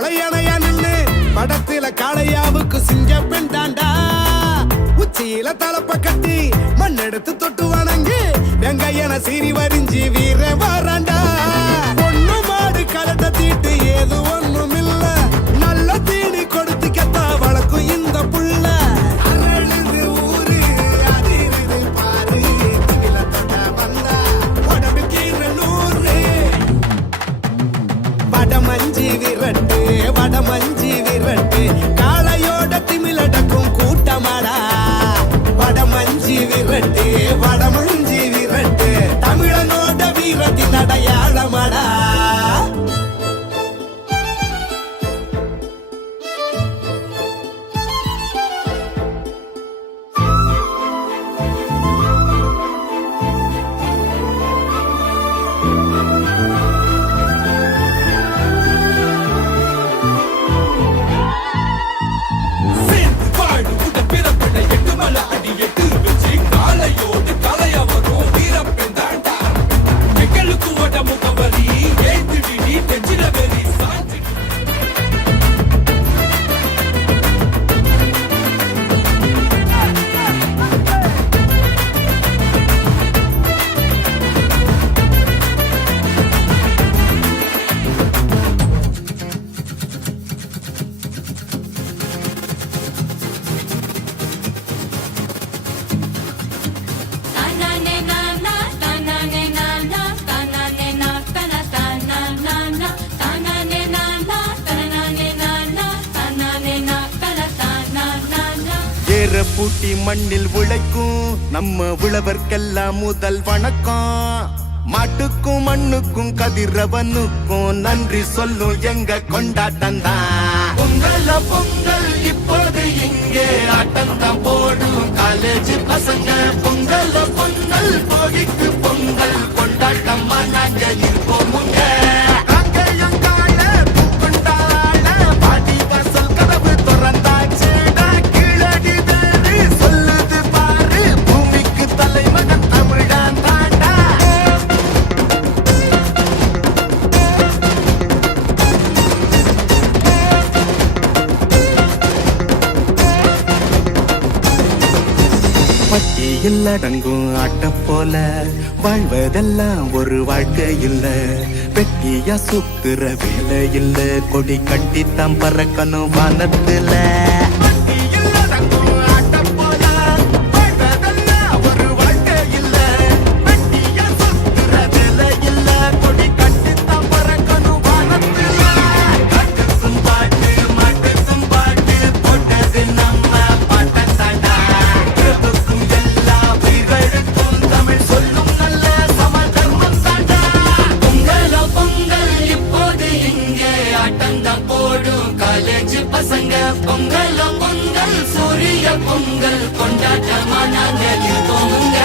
கொலையணையா நின்னு படத்தில காளையாவுக்கு சிங்க பெண் தாண்டா. உச்சியில தலப்ப கட்டி மண்ணெடுத்து தொட்டு வணங்கி வெங்கையன சீரி வரிஞ்சி வீர வராண்டா. பொண்ணு மாடு கலட்ட தீட்டு ஏது ஒண்ணும் இல்ல, நல்ல தீனி கொடுத்து கத்தா வளர்க்கும் இந்த புள்ள. அரளுது ஊரு அதிருது பாரு, திமில தொட்ட வந்தா உடம்பு கீர நூறு. வடமஞ்சி விரட்டு வடமஞ்சி விரட்டு காளையோட திமிலடக்கும் கூட்டமாடா. வடமஞ்சி விரட்டு வடமஞ்சி விரட்டு தமிழனோட வீரத்தின் அடையாளமாடா. பூட்டி மண்ணில் உழைக்கும் நம்ம உழவர்க்கெல்லாம் முதல் வணக்கம். மாட்டுக்கும் மண்ணுக்கும் கதிரவனுக்கும் நன்றி சொல்லும் எங்க கொண்டாட்டம் தான். பொங்கல் பொங்கல் இப்போது இங்கே ஆட்டம் தான் போடும் காலேஜ் பசங்க. பொங்கல் பொங்கல் போகிக்கு பொங்கல் கொண்டாட்டமா நாங்க இருப்போமுங்க. பட்டியில் அடங்கும் ஆட்டம் போல வாழ்வதெல்லாம் ஒரு வாழ்க்கை இல்ல. வெட்டியா சுத்துற வேலை இல்ல, கொடி கட்டித்தான் பறக்கணும் வானத்துல. பொங்கல் பொங்கல் சூரிய பொங்கல் கொண்டாட்டமா நாங்க இருப்போமுங்க.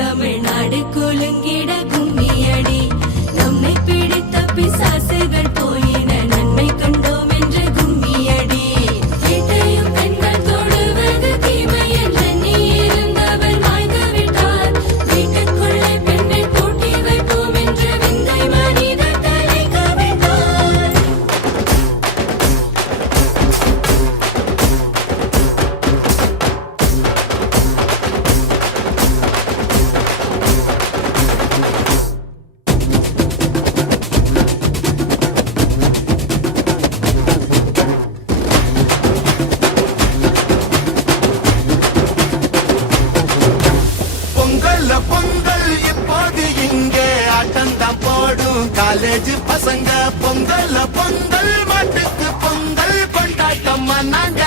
தமிழ்நாடு குலுங்கிட கும்மியடி, நம்மை பிடித்த பிசாசுகள் போயின நன்மை கண்டோம் என்று கும்மியடி. வீட்டையும் பெண்கள் தொடுவது தீமை என்று நீ இருந்தவர் மாய்ந்து விட்டார். வீட்டுக்குள்ளே பெண்ணை பூட்டி வைப்போம் என்று விந்தை மனிதர் தலைக்க விட்டார். பொங்கல் இப்போது இங்கே ஆட்டந்தான் போடும் காலேஜ் பசங்க. பொங்கல் பொங்கல் மாட்டுக்கு பொங்கல் கொண்டாட்டமா நாங்க